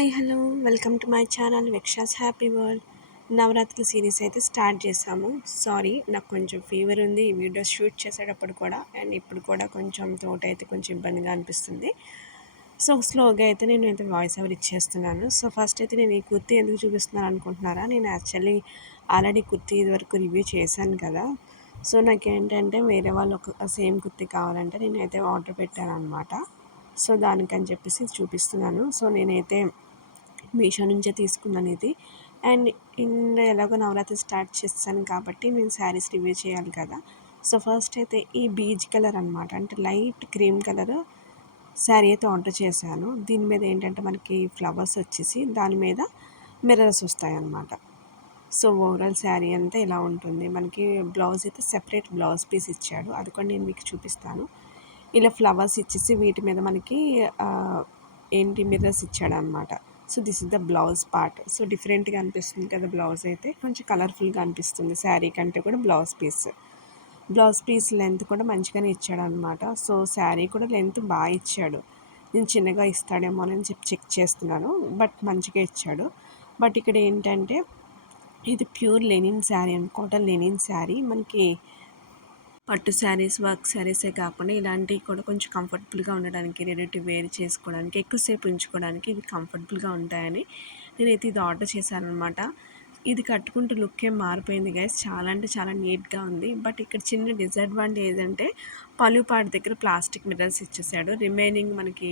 Hi hello. Welcome to my channel విక్షాస్ happy world. Navratri series అయితే start చేసాము. Sorry నాకు కొంచెం ఫీవర్ ఉంది. ఈ వీడియో షూట్ చేసేటప్పుడు కూడా అండ్ ఇప్పుడు కూడా కొంచెం తోట అయితే కొంచెం ఇబ్బందిగా అనిపిస్తుంది. సో స్లోగా అయితే నేను అయితే వాయిస్ ఓవర్ ఇచ్చేస్తున్నాను. సో ఫస్ట్ అయితే నేను ఈ కుర్తీ ఎందుకు చూపిస్తున్నాను అనుకుంటున్నారా? నేను యాక్చువల్లీ ఆల్రెడీ కుర్తీ ఇదివరకు రివ్యూ చేశాను కదా. సో నాకేంటంటే వేరే వాళ్ళు ఒక సేమ్ కుర్తీ కావాలంటే నేనైతే ఆర్డర్ పెట్టాను అనమాట సో దానికని చెప్పేసి చూపిస్తున్నాను. సో నేనైతే మీషో నుంచే తీసుకున్నాను ఇది అండ్ ఇండ్ ఎలాగో నవరాత్రి స్టార్ట్ చేస్తాను కాబట్టి నేను శారీస్ రివ్యూ చేయాలి కదా. సో ఫస్ట్ అయితే ఈ బీజ్ కలర్ అనమాట అంటే లైట్ క్రీమ్ కలర్ శారీ అయితే ఆర్డర్ చేశాను. దీని మీద ఏంటంటే మనకి ఫ్లవర్స్ వచ్చేసి దాని మీద మిర్రర్స్ వస్తాయన్నమాట. సో ఓవరాల్ శారీ అంతా ఇలా ఉంటుంది. మనకి బ్లౌజ్ అయితే సెపరేట్ బ్లౌజ్ పీస్ ఇచ్చాడు. అది కూడా నేను మీకు చూపిస్తాను. ఇలా ఫ్లవర్స్ ఇచ్చేసి వీటి మీద మనకి ఏంటి మిర్రర్స్ ఇచ్చాడు అనమాట so this is the blouse part. So డిఫరెంట్గా అనిపిస్తుంది కదా బ్లౌజ్ అయితే. కొంచెం కలర్ఫుల్గా అనిపిస్తుంది. శారీ కంటే కూడా blouse piece. Blouse piece length కూడా మంచిగానే ఇచ్చాడు అనమాట సో శారీ కూడా లెంత్ బాగా ఇచ్చాడు. నేను చిన్నగా ఇస్తాడేమో అని చెప్పి చెక్ చేస్తున్నాను. బట్ మంచిగా ఇచ్చాడు. బట్ ఇక్కడ ఏంటంటే ఇది ప్యూర్ లెనిన్ శారీ అనుకోవటం లెనిన్ శారీ మనకి పట్టు శారీస్ వర్క్ శారీసే కాకుండా ఇలాంటివి కూడా కొంచెం కంఫర్టబుల్గా ఉండడానికి రెడీ టు వేర్ చేసుకోవడానికి ఎక్కువసేపు ఉంచుకోవడానికి ఇవి కంఫర్టబుల్గా ఉంటాయని నేనైతే ఇది ఆర్డర్ చేశాను అనమాట ఇది కట్టుకుంటే లుక్ ఏం మారిపోయింది గైస్ చాలా అంటే చాలా నీట్గా ఉంది. బట్ ఇక్కడ చిన్న డిసడ్వాంటేజ్ ఏంటంటే పలుపాటి దగ్గర ప్లాస్టిక్ మిర్రర్స్ ఇచ్చేసాడు. రిమైనింగ్ మనకి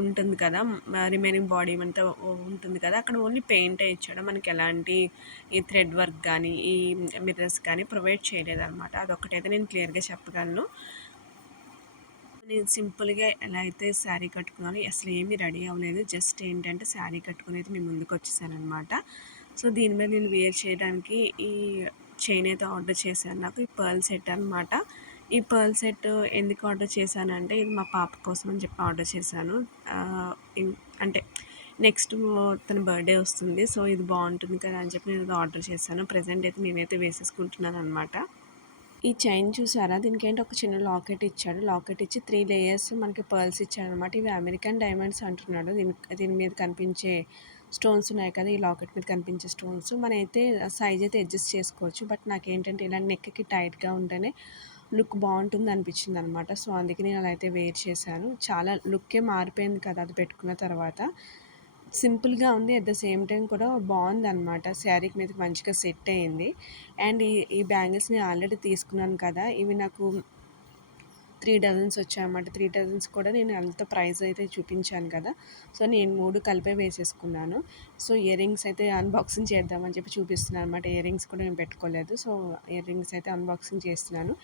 ఉంటుంది కదా. రిమైనింగ్ బాడీ అంతా ఉంటుంది కదా. అక్కడ ఓన్లీ పెయింటే ఇచ్చాడు. మనకి ఎలాంటి ఈ థ్రెడ్ వర్క్ కానీ ఈ మిర్రర్స్ కానీ ప్రొవైడ్ చేయలేదన్నమాట. అదొకటైతే నేను క్లియర్గా చెప్పగలను. నేను సింపుల్గా ఎలా అయితే శారీ కట్టుకున్నాను అసలు ఏమీ రెడీ అవ్వలేదు. జస్ట్ ఏంటంటే శారీ కట్టుకుని అయితే మేము ముందుకు వచ్చేసానమాట సో దీని మీద నేను వేర్ చేయడానికి ఈ చైన్ అయితే ఆర్డర్ చేశాను. నాకు ఈ పర్ల్ సెట్ అనమాట ఈ పర్ల్ సెట్ ఎందుకు ఆర్డర్ చేశానంటే ఇది మా పాప కోసం అని చెప్పి ఆర్డర్ చేశాను. అంటే నెక్స్ట్ తన బర్త్డే వస్తుంది సో ఇది బాగుంటుంది కదా అని చెప్పి నేను ఆర్డర్ చేశాను. ప్రజెంట్ అయితే నేనైతే వేసేసుకుంటున్నాను అనమాట ఈ చైన్ చూసారా? దీనికి ఏంటి ఒక చిన్న లాకెట్ ఇచ్చాడు. లాకెట్ ఇచ్చి త్రీ లేయర్స్ మనకి పర్ల్స్ ఇచ్చాడు అనమాట ఇవి అమెరికన్ డైమండ్స్ అంటున్నాడు. దీని దీని మీద కనిపించే స్టోన్స్ ఉన్నాయి కదా ఈ లాకెట్ మీద కనిపించే స్టోన్స్. మనైతే సైజ్ అయితే అడ్జస్ట్ చేసుకోవచ్చు. బట్ నాకేంటంటే ఇలా నెక్కి టైట్గా ఉంటేనే లుక్ బాగుంటుంది అనిపించింది అనమాట సో అందుకే నేను అలా అయితే వేర్ చేశాను. చాలా లుక్కే మారిపోయింది కదా అది పెట్టుకున్న తర్వాత. సింపుల్గా ఉంది. అట్ ద సేమ్ టైం కూడా బాగుంది అనమాట శారీకి మీదకి మంచిగా సెట్ అయింది. అండ్ ఈ ఈ బ్యాంగిల్స్ నేను ఆల్రెడీ తీసుకున్నాను కదా ఇవి నాకు త్రీ డజన్స్ వచ్చాయన్నమాట. త్రీ డజన్స్ కూడా నేను అంత ప్రైస్ అయితే చూపించాను కదా. సో నేను మూడు కలిపే వేసేసుకున్నాను. సో ఇయర్ రింగ్స్ అయితే అన్బాక్సింగ్ చేద్దామని చెప్పి చూపిస్తున్నాను అనమాట ఇయర్ రింగ్స్ కూడా నేను పెట్టుకోలేదు. సో ఇయర్ రింగ్స్ అయితే అన్బాక్సింగ్ చేస్తున్నాను.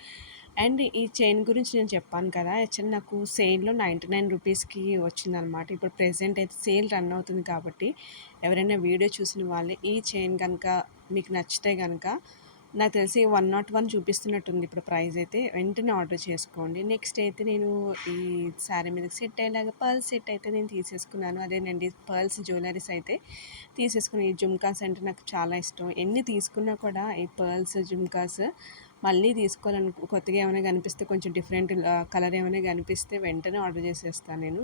అండ్ ఈ చైన్ గురించి నేను చెప్పాను కదా యాక్చువల్లీ నాకు సేల్లో నైంటీ నైన్ రూపీస్కి వచ్చిందనమాట ఇప్పుడు ప్రెసెంట్ అయితే సేల్ రన్ అవుతుంది కాబట్టి ఎవరైనా వీడియో చూసిన వాళ్ళే ఈ చైన్ కనుక మీకు నచ్చితే కనుక నాకు తెలిసి వన్ నాట్ వన్ చూపిస్తున్నట్టుంది ఇప్పుడు ప్రైస్ అయితే వెంటనే ఆర్డర్ చేసుకోండి. నెక్స్ట్ అయితే నేను ఈ శారీ మీదకి సెట్ అయ్యేలాగా పర్ల్స్ సెట్ అయితే నేను తీసేసుకున్నాను. అదేనండి పర్ల్స్ జ్యువెలరీస్ అయితే తీసేసుకుని ఈ జుమ్కాస్ అంటే నాకు చాలా ఇష్టం. ఎన్ని తీసుకున్నా కూడా ఈ పర్ల్స్ జుమ్కాస్ మళ్ళీ తీసుకోవాలను కొత్తగా ఏమైనా కనిపిస్తే కొంచెం డిఫరెంట్ కలర్ ఏమైనా కనిపిస్తే వెంటనే ఆర్డర్ చేసేస్తాను నేను.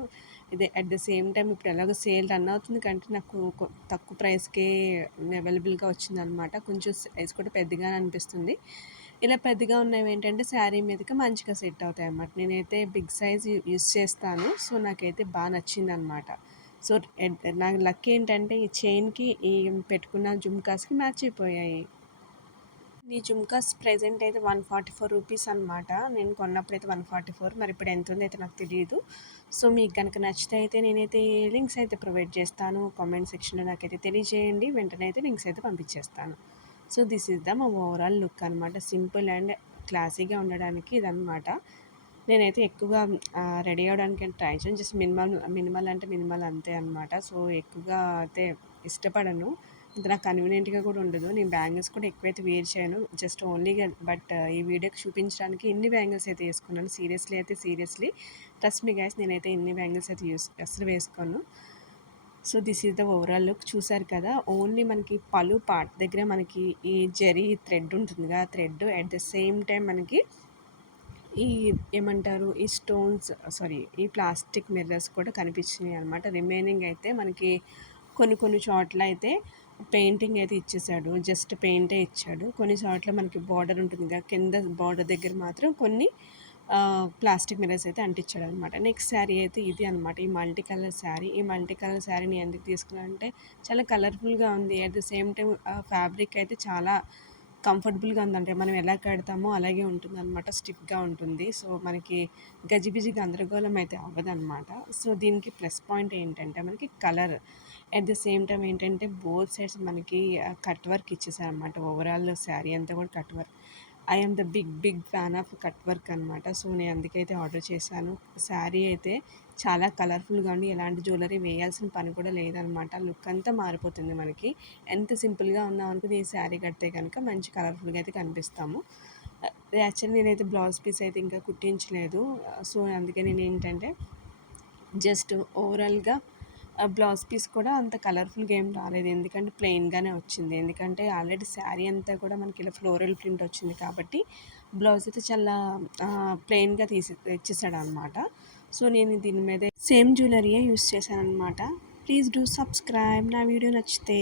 ఇదే అట్ ద సేమ్ టైం ఇప్పుడు ఎలాగో సేల్ రన్ అవుతుంది కంటే నాకు తక్కువ ప్రైస్కే అవైలబుల్గా వచ్చిందనమాట. కొంచెం సైజ్ కూడా పెద్దగా అనిపిస్తుంది. ఇలా పెద్దగా ఉన్నవి ఏంటంటే శారీ మీదకి మంచిగా సెట్ అవుతాయి అన్నమాట నేనైతే బిగ్ సైజ్ యూస్ చేస్తాను. సో నాకైతే బాగా నచ్చింది అనమాట సో నాకు లక్ ఏంటంటే ఈ చైన్కి ఈ పెట్టుకున్న జుమ్కాస్కి మ్యాచ్ అయిపోయాయి. ఈ జుమ్కాస్ ప్రెజెంట్ అయితే వన్ ఫార్టీ ఫోర్ రూపీస్ అనమాట నేను కొన్నప్పుడు అయితే వన్ ఫార్టీ ఫోర్ మరి ఇప్పుడు ఎంత ఉందో అయితే నాకు తెలియదు సో మీకు కనుక నచ్చితే అయితే నేనైతే లింక్స్ అయితే ప్రొవైడ్ చేస్తాను. కామెంట్ సెక్షన్లో నాకైతే తెలియజేయండి. వెంటనే అయితే లింక్స్ అయితే పంపించేస్తాను. సో దిస్ ఇస్ ద మా ఓవరాల్ లుక్ అనమాట సింపుల్ అండ్ క్లాసీగా ఉండడానికి ఇదనమాట నేనైతే ఎక్కువగా రెడీ అవ్వడానికి ట్రై చేయను. జస్ట్ మినిమల్ మినిమల్ అంటే మినిమల్ అంతే అనమాట సో ఎక్కువగా అయితే ఇష్టపడను. ఇది నాకు కన్వీనియంట్గా కూడా ఉండదు. నేను బ్యాంగిల్స్ కూడా ఎక్కువైతే వేర్ చేయను. జస్ట్ ఓన్లీగా బట్ ఈ వీడియోకి చూపించడానికి ఇన్ని బ్యాంగిల్స్ అయితే వేసుకున్నాను. సీరియస్లీ అయితే సీరియస్లీ ట్రస్ట్ మీ గ్యాస్ నేనైతే ఇన్ని బ్యాంగిల్స్ అయితే యూస్ అసలు వేసుకోను. So this is the overall look చూసారు కదా? ఓన్లీ మనకి పలు పార్ట్ దగ్గర మనకి ఈ జరీ థ్రెడ్ ఉంటుంది కదా? Thread at the same time మనకి ఈ ఏమంటారు? ఈ స్టోన్స్ సారీ ఈ ప్లాస్టిక్ మిర్రర్స్ కూడా కనిపించినాయి అనమాట రిమైనింగ్ అయితే మనకి కొన్ని కొన్ని చోట్ల అయితే పెయింటింగ్ అయితే ఇచ్చేసాడు. జస్ట్ పెయింటే ఇచ్చాడు. కొన్ని చోట్ల మనకి బార్డర్ ఉంటుంది కదా కింద బార్డర్ దగ్గర మాత్రం కొన్ని ప్లాస్టిక్ మిరర్స్ అయితే అంటించాడు అనమాట నెక్స్ట్ శారీ అయితే ఇది అనమాట ఈ మల్టీ కలర్ శారీ. ఈ మల్టీ కలర్ శారీని ఎందుకు తీసుకున్నాను అంటే చాలా కలర్ఫుల్గా ఉంది. At the same time fabric అయితే చాలా కంఫర్టబుల్గా ఉందంటే మనం ఎలా కడతామో అలాగే ఉంటుంది అనమాట స్టిఫ్గా ఉంటుంది. సో మనకి గజిబిజి గందరగోళం అయితే అవ్వదన్నమాట. సో దీనికి ప్లస్ పాయింట్ ఏంటంటే మనకి colour. At the same time ఏంటంటే బోత్ సైడ్స్ మనకి కట్ వర్క్ ఇచ్చేసారనమాట ఓవరాల్ శారీ అంతా కూడా cut work I am the big big fan of cut work అనమాట సో నేను అందుకైతే ఆర్డర్ చేశాను. శారీ అయితే చాలా కలర్ఫుల్గా ఉండి ఎలాంటి జ్యువెలరీ వేయాల్సిన పని కూడా లేదనమాట లుక్ అంతా మారిపోతుంది మనకి. ఎంత సింపుల్గా ఉన్నాం అనుకుని ఈ శారీ కడితే కనుక మంచి కలర్ఫుల్గా అయితే కనిపిస్తాము. Uh, యాక్చువల్లీ నేనైతే బ్లౌజ్ పీస్ అయితే ఇంకా కుట్టించలేదు. Uh, సో అందుకే నేను ఏంటంటే జస్ట్ ఓవరాల్గా బ్లౌజ్ పీస్ కూడా అంత కలర్ఫుల్గా ఏం రాలేదు. ఎందుకంటే ప్లెయిన్గానే వచ్చింది. ఎందుకంటే ఆల్రెడీ శారీ అంతా కూడా మనకి ఇలా ఫ్లోరల్ ప్రింట్ వచ్చింది కాబట్టి బ్లౌజ్ అయితే చాలా ప్లెయిన్గా తీసి ఇచ్చేసాడు అనమాట సో నేను దీని మీద సేమ్ జ్యువెలరీయే యూస్ చేశాను అనమాట ప్లీజ్ డూ సబ్స్క్రైబ్ నా వీడియో నచ్చితే